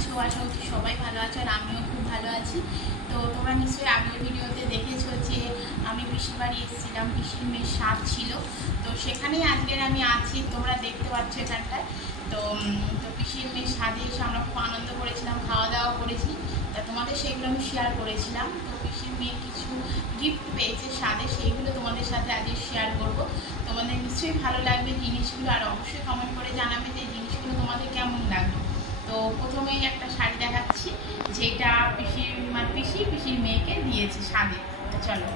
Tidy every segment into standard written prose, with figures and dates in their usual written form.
আছো? আশা করছি সবাই ভালো আছো, আর আমিও খুব ভালো আছি। তো তোমরা নিশ্চয়ই আগের ভিডিওতে দেখেছো যে আমি পিসির বাড়ি এসেছিলাম, পিসির মেয়ের স্বাদ ছিল। তো সেখানেই আজকের আমি আছি, তোমরা দেখতে পাচ্ছ এখানটায়। তো পিসির মেয়ের স্বাদে এসে আমরা খুব আনন্দ করেছিলাম, খাওয়া দাওয়া করেছি। তা তোমাদের সেগুলো আমি শেয়ার করেছিলাম। তো পিসির মেয়ে কিছু গিফট পেয়েছে স্বাদে, সেইগুলো তোমাদের সাথে আজকে শেয়ার করবো। তোমাদের নিশ্চয়ই ভালো লাগবে জিনিসগুলো, আর অবশ্যই কমেন্ট করে জানাবে যে জিনিসগুলো তোমাদের কেমন লাগলো। তো প্রথমেই একটা শাড়ি দেখাচ্ছি, যেটা পিসির মেয়েকে দিয়েছে স্বাদে। তো চলো,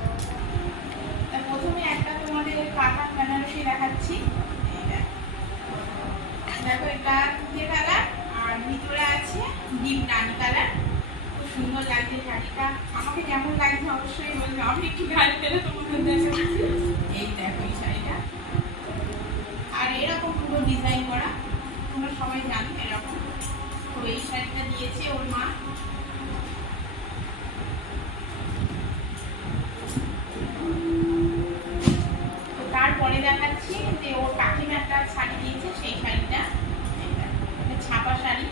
প্রথমে একটা তোমাদের কাতান বেনারসি দেখাচ্ছি। দেখো, এটা তুঁতে কালার আর ভিতরে আছে ডিপ রানি কালার। খুব সুন্দর লাগছে শাড়িটা। আমাকে যেমন লাগছে অবশ্যই বলবে, আমি একটু গাড়ি পেলে তোমাদের দেখাচ্ছি। এই দেখো এই শাড়িটা, আর এরকম পুরো ডিজাইন করা, তোমরা সবাই জানো এরকম। তো এই শাড়িটা দিয়েছে ওর মা। তো তারপরে দেখাচ্ছি যে ওর কাকিমা একটা শাড়ি দিয়েছে, সেই শাড়িটা ছাপা শাড়ি,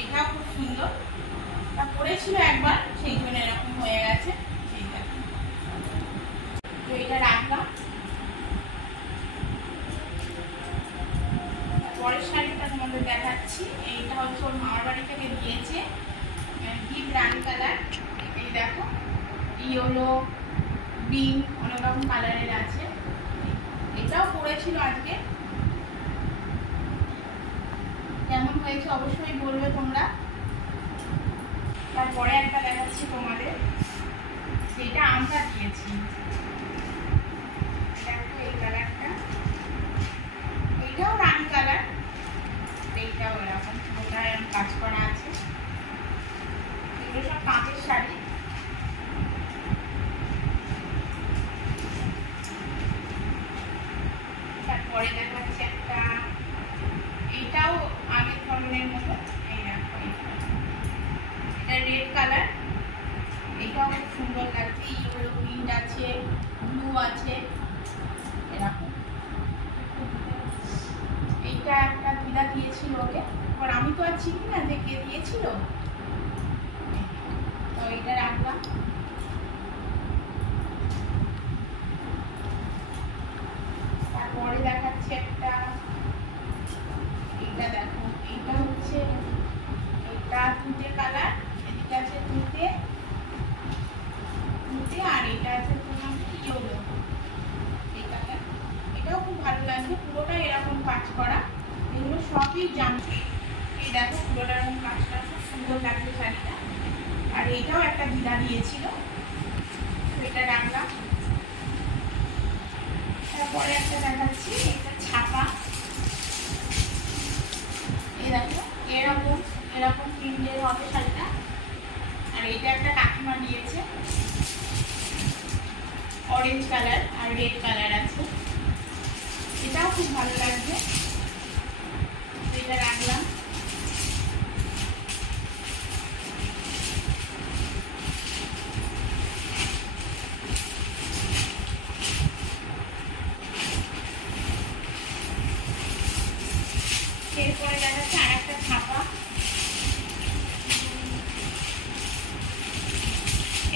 এটাও খুব সুন্দর। তা পরেছিল একবার, সেই জন্য এরকম হয়ে গেছে। তো এটা রাখলাম। পরের শাড়িটা তোমাদের দেখাচ্ছি। এইটা হচ্ছে ওর মামার বাড়ি থেকে দিয়েছে, ডিপ রানি কালার। এই দেখো, ইয়েলো, পিঙ্ক, অনেক রকম কালারের আছে। এটাও পরেছিল আজকে। কেমন হয়েছে অবশ্যই বলবে তোমরা। তারপরে একটা দেখাচ্ছি তোমাদের, যেটা আমরা দিয়েছি। দেখো এই কালারটা, এইটাও রানি কালার, এইটাও এরকম ওটায় কাজ করা আছে। এগুলো সব কাঁচের শাড়ি। তারপরে দেখাচ্ছে একটা, এইটাও আগের ধরনের মতো। এই দেখো, এটা রেড কালার, এটাও খুব সুন্দর লাগছে। ইয়েলো প্রিন্ট আছে, ব্লু আছে, এরকম। এইটা একটা দিদা দিয়েছিল ওকে, আর আমি তো আর চিনি না যে কে দিয়েছিল। তো এটা রাখলাম। তারপরে দেখাচ্ছি একটা, এইটা দেখো, এইটা হচ্ছে, এটা তুঁতে কালার, এদিকে আছে তুঁতে, আর এটা আছে তোমার ইয়েলো, এই কালার। এটাও খুব ভালো লাগছে, পুরোটা এরকম কাজ করা। এগুলো সবই জাম। এই দেখো, পুরোটা এরকম কাজ করা, খুব সুন্দর লাগছে শাড়িটা। আর এইটাও একটা দিদা দিয়েছিল, এটা রাখলাম। তারপরে একটা দেখাচ্ছি, এটা ছাপা। এই দেখো, এরকম এরকম প্রিন্টের হবে শাড়িটা। আর এটা একটা কাকিমা দিয়েছে, অরেঞ্জ কালার আর রেড কালার আছে। এটাও খুব ভালো লাগছে, এটা রাখলাম। এরপরে দেখাচ্ছে আর একটা ছাপা।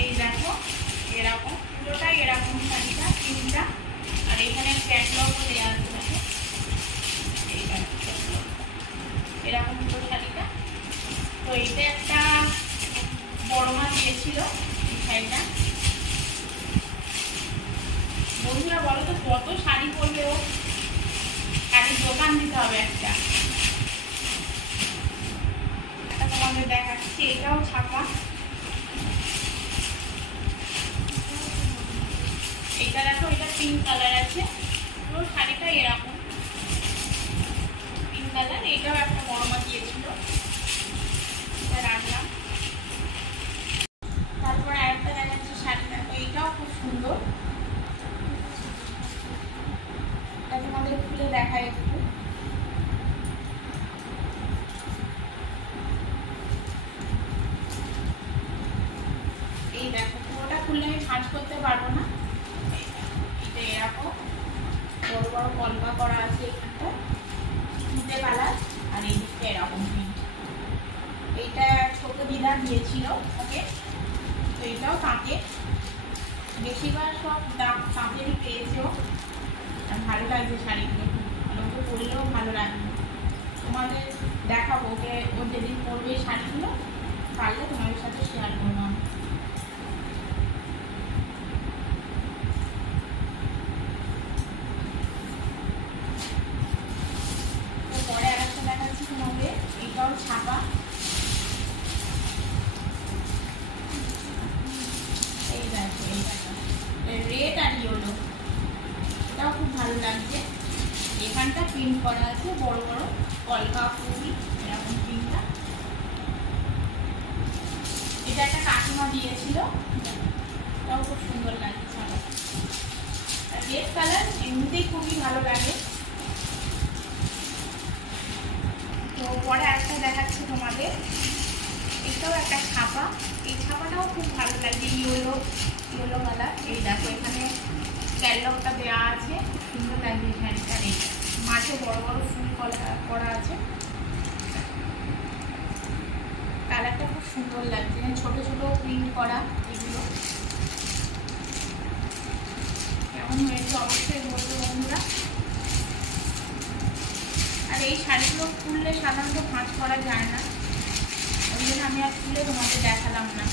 এই দেখো, এরকম পুরোটাই এরকম শাড়িটা, তিনটা। আর এখানে ক্যাটলগও দেওয়া আছে, দেখো এই দেখো এরকম পুরো শাড়িটা। তো এটা একটা বড় মা দিয়েছিল এই শাড়িটা। বন্ধুরা বলো তো, কত শাড়ি পরবে ও? শাড়ির দোকান দিতে হবে একটা। তোমাদের দেখাচ্ছি, এটাও ছাপা। এইটা দেখো, এটা পিঙ্ক কালার আছে, পুরো শাড়িটা এরকম পিঙ্ক কালার। এটাও একটা বড় মা দিয়েছিল, এটা রাখলাম। তারপরে আরেকটা দেখাচ্ছি শাড়ি, দেখো এইটাও খুব সুন্দর। এটা তোমাদের খুলে দেখায় একটু। এই দেখো, পুরোটা খুললে আমি ভাঁজ করতে পারবো না। এটা এরকম বড় বড় কলকা করা আছে এখানটা, তুঁতে কালার, আর এই দিকটা এরকম প্রিন্ট। এইটা ছোট দিদা দিয়েছিল ওকে। তো এটাও তাঁতে, বেশিরভাগ সব তাঁতেরই পেয়েছে। ভালো লাগছে শাড়িগুলো, লোকে পরলেও ভালো লাগবে। তোমাদের দেখাবো ওকে, ও যেদিন পরবে এই শাড়িগুলো পারলে তোমাদের সাথে শেয়ার করবো আমি। পরে আর একটা দেখাচ্ছি তোমাদের, এইটাও ছাপা। এই দেখো এইটা রেড আর ইয়েলো, এটাও খুব ভালো লাগছে। এখানটা প্রিন্ট করা আছে বড় বড় কলকা ফুল এরকম প্রিন্টটা। এটা একটা কাকিমা দিয়েছিল, এটাও খুব সুন্দর লাগছে। রেড কালার এমনিতেই খুবই ভালো লাগে। তো পরে একটা দেখাচ্ছি তোমাদের, এটাও একটা ছাপা। এই ছাপাটাও খুব ভালো লাগে, ইয়েলো কালার। এই দেখো এখানে ক্যাটলগটা দেওয়া আছে, সুন্দর লাগছে শাড়িটার। এই মাঝে বড় বড় ফুল করা আছে, কালারটা খুব সুন্দর লাগছে। ছোট ছোট প্রিন্ট করা, এগুলো কেমন হয়েছে অবশ্যই বলবো বন্ধুরা। আর এই শাড়িগুলো খুললে সাধারণত ভাঁজ করা যায় না, ওই জন্য আমি আর খুলে তোমাকে দেখালাম না।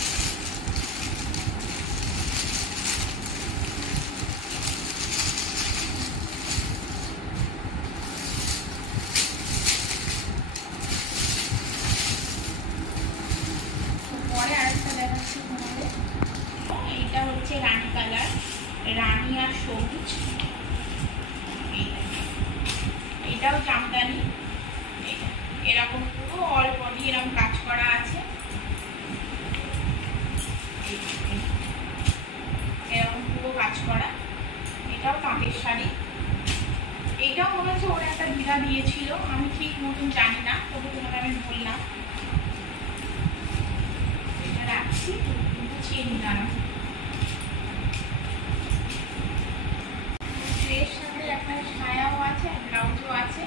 পরে আরেকটা দেখাচ্ছি তোমাদের, এইটা হচ্ছে রানী কালার, রানী আর সবুজ। এটাও জামদানি, এরকম পুরো অল বডি এরকম কাজ করা আছে, এরকম পুরো কাজ করা। এটাও তাঁতের শাড়ি। এইটাও মনে হচ্ছে ওরা একটা দিদা দিয়েছিল, আমি ঠিক মতন জানি না, তবু তোমাকে আমি বললাম। এটা রাখছি, গুছিয়ে নিলাম। এর সাথে একটা সায়াও আছে, ব্লাউজও আছে।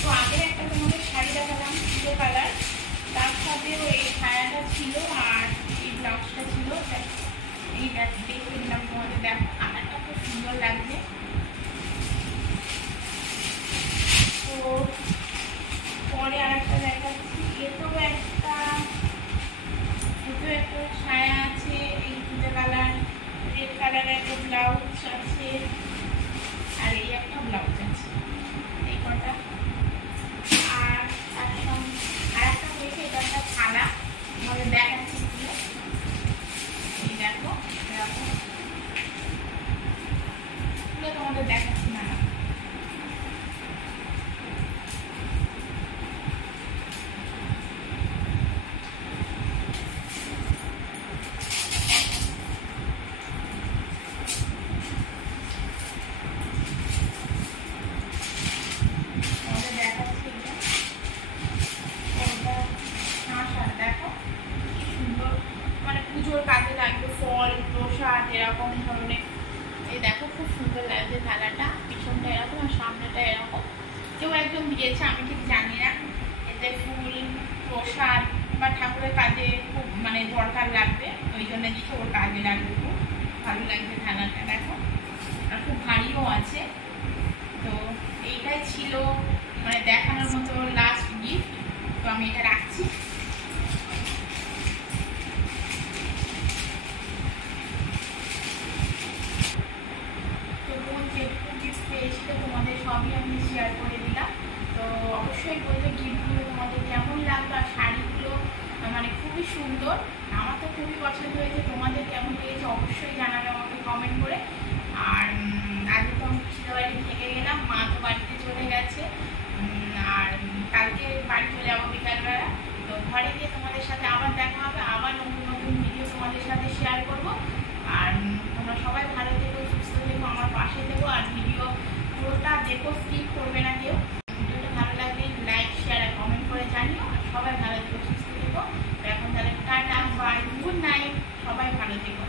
তো আগের একটা তোমাদের শাড়ি দেখালাম পিঙ্ক কালার, তার সাথেও এই ছায়াটা ছিল আর এই ব্লাউজটা ছিল। এই দেখে দিলাম তোমাদের, দেখো কালারটা খুব সুন্দর লাগছে। তো পরে আর একটা দেখাচ্ছি, এতেও একটা ছায়া আছে, এই পিঙ্ক কালার, রেড কালারের একটা ব্লাউজ আছে, আর এই একটা ব্লাউজ আছে। এই কটা আর একটা হয়েছে, এটা একটা থালা তোমাদের দেখাচ্ছি। এই দেখো এরকম তোমাদের দেখাচ্ছি না। পুজোর কাজে লাগবে, ফল প্রসাদ এরকম ধরনের। এই দেখো খুব সুন্দর লাগছে থালাটা, পিছনটা এরকম আর সামনেটা এরকম। কেউ একজন দিয়েছে, আমি ঠিক জানি না। এতে ফুল প্রসাদ বা ঠাকুরের কাজে খুব মানে দরকার লাগবে, ওই জন্য দিচ্ছে, ওর কাজে লাগবে। খুব ভালো লাগছে থালাটা, দেখো আর খুব ভারীও আছে। তো এইটাই ছিল মানে দেখানোর মতো লাস্ট গিফট। তো আমি এটা রাখছি। পেয়েছিল তোমাদের সবই আমি শেয়ার করে দিলাম। তো অবশ্যই বলবে গিফটগুলো তোমাদের কেমন লাগলো, আর শাড়িগুলো মানে খুবই সুন্দর, আমার তো খুবই পছন্দ হয়েছে। তোমাদের কেমন লেগেছে অবশ্যই জানাবে আমাকে কমেন্ট করে। আর আজকে তো আমি পিসির বাড়ি থেকে গেলাম, মা তো বাড়িতে চলে গেছে, আর কালকে বাড়ি চলে যাবো বিকালবেলা। তো ঘরে গিয়ে তোমাদের সাথে আবার দেখা হবে, আবার নতুন নতুন ভিডিও তোমাদের সাথে শেয়ার করবো। আর তোমরা সবাই ভালো থেকো, সুস্থ থেকো, আমার পাশে থেকো। আর ভিডিও পুরোটা দেখো, স্কিপ করবে না কেউ। ভিডিওটা ভালো লাগলে লাইক শেয়ার আর কমেন্ট করে জানিও। আর সবাই ভালো থেকো, সুস্থ থেকো। এখন তাহলে টাটা, বাই, গুড নাইট, সবাই ভালো থেকো।